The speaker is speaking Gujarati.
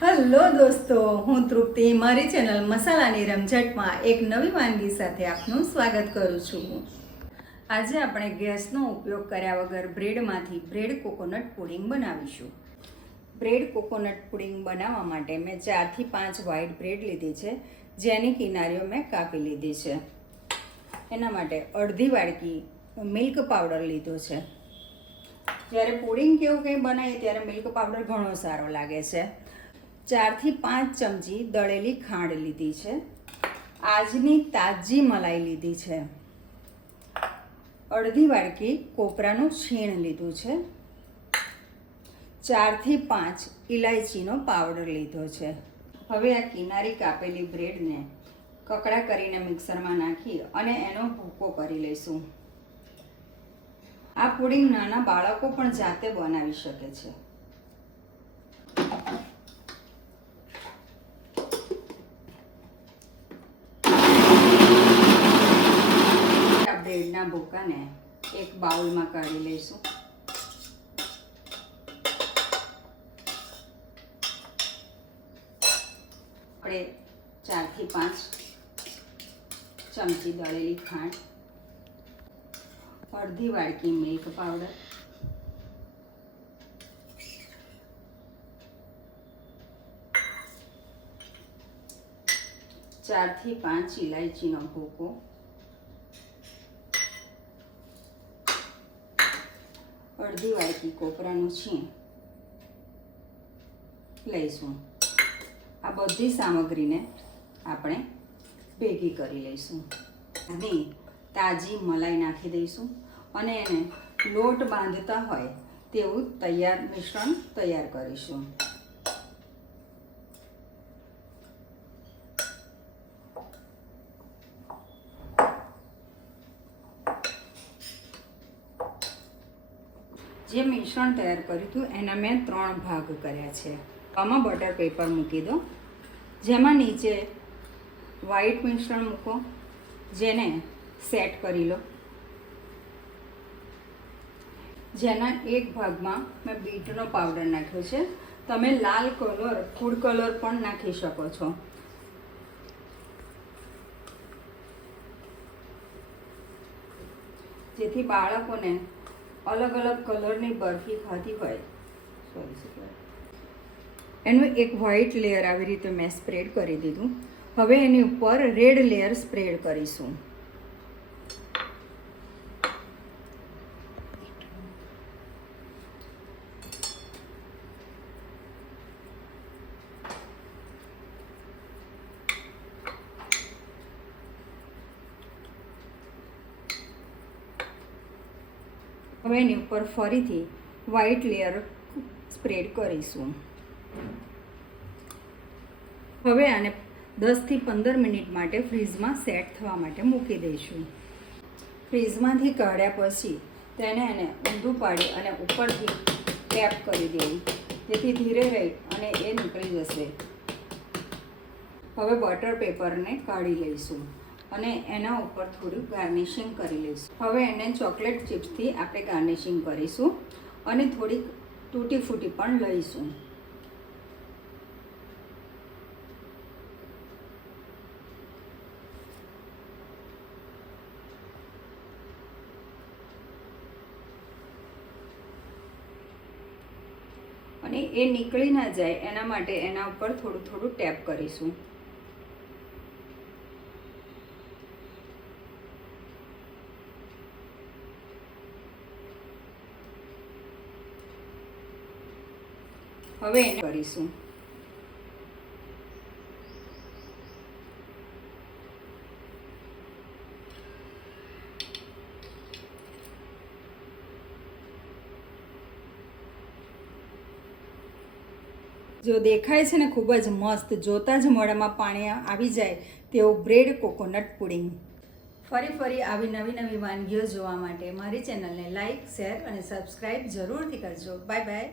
હેલો દોસ્તો, હું તૃપ્તિ મારી ચેનલ મસાલાની રમઝટમાં એક નવી વાનગી સાથે આપનું સ્વાગત કરું છું. આજે આપણે ગેસનો ઉપયોગ કર્યા વગર બ્રેડમાંથી બ્રેડ કોકોનટ પુડિંગ બનાવીશું. બ્રેડ કોકોનટ પુડિંગ બનાવવા માટે મેં 4 થી 5 વ્હાઈટ બ્રેડ લીધી છે, જેની કિનારીઓ મેં કાપી લીધી છે. એના માટે અડધી વાડકી મિલ્ક પાવડર લીધો છે. જ્યારે પુડિંગ કેવું કંઈ બનાવીએ ત્યારે મિલ્ક પાવડર ઘણો સારો લાગે છે. 4 થી 5 ચમચી દળેલી ખાંડ લીધી છે. આજની તાજી મલાઈ લીધી છે. અડધી વાડકી કોપરાનું છીણ લીધું છે. 4 થી 5 ઇલાયચીનો પાવડર લીધો છે. હવે આ કિનારી કાપેલી બ્રેડને કકડા કરીને મિક્સરમાં નાખી અને એનો ભૂકો કરી લઈશું. આ પુડિંગ નાના બાળકો પણ જાતે બનાવી શકે છે. બ્રેડના ભૂકાને એક બાઉલમાં કાઢી લઈશું. આપણે 4 થી 5 ચમચી દળેલી ખાંડ, અડધી વાડકી મિલ્ક પાવડર, ચાર થી 5 ઇલાયચીનો ભૂકો, અડધી વાડકી કોપરાનું છીણ લઈશું. આ બધી સામગ્રીને આપણે ભેગી કરી લઈશું. અને તાજી મલાઈ નાખી દઈશું અને એને લોટ બાંધતા હોય તેવું મિશ્રણ તૈયાર કરીશું. જે મિશ્રણ તૈયાર કર્યું હતું એના મેં 3 ભાગ કર્યા છે. આમાં બટર પેપર મૂકી દો, જેમાં નીચે વ્હાઈટ મિશ્રણ મૂકો, જેને સેટ કરી લો. જેના એક ભાગમાં મેં બીટનો પાવડર નાખ્યો છે. તમે લાલ કલર, ફૂડ કલર પણ નાખી શકો છો. જેથી બાળકોને અલગ અલગ કલરની બરફી ખાધી હોય. એનું એક વ્હાઈટ લેયર આવી રીતે મેં સ્પ્રેડ કરી દીધું. હવે એની ઉપર રેડ લેયર સ્પ્રેડ કરીશું. હવે એની ઉપર ફરીથી વ્હાઈટ લેયર સ્પ્રેડ કરીશું. હવે આને 10 થી 15 મિનિટ માટે ફ્રીઝમાં સેટ થવા માટે મૂકી દઈશું. ફ્રીઝમાંથી કાઢ્યા પછી એને ઊંધું પાડી અને ઉપરથી ટેપ કરી દેવું, જેથી ધીરે રહી અને એ નીકળી જશે. હવે બટર પેપરને કાઢી લઈશું અને એના ઉપર થોડું ગાર્નિશિંગ કરી લઈશું. હવે એને ચોકલેટ ચિપ્સથી આપણે ગાર્નિશિંગ કરીશું અને થોડીક તૂટી ફૂટી પણ લઈશું. અને એ નીકળી ના જાય એના માટે એના ઉપર થોડું થોડું ટેપ કરીશું. હવે એને કરીશું. જો દેખાય છે ને ખૂબ જ મસ્ત, જોતાં જ મોઢામાં પાણી આવી જાય તેવું બ્રેડ કોકોનટ પુડિંગ. ફરી આવી નવી વાનગીઓ જોવા માટે મારી ચેનલને લાઈક, શેર અને સબસ્ક્રાઈબ જરૂરથી કરજો. Bye bye.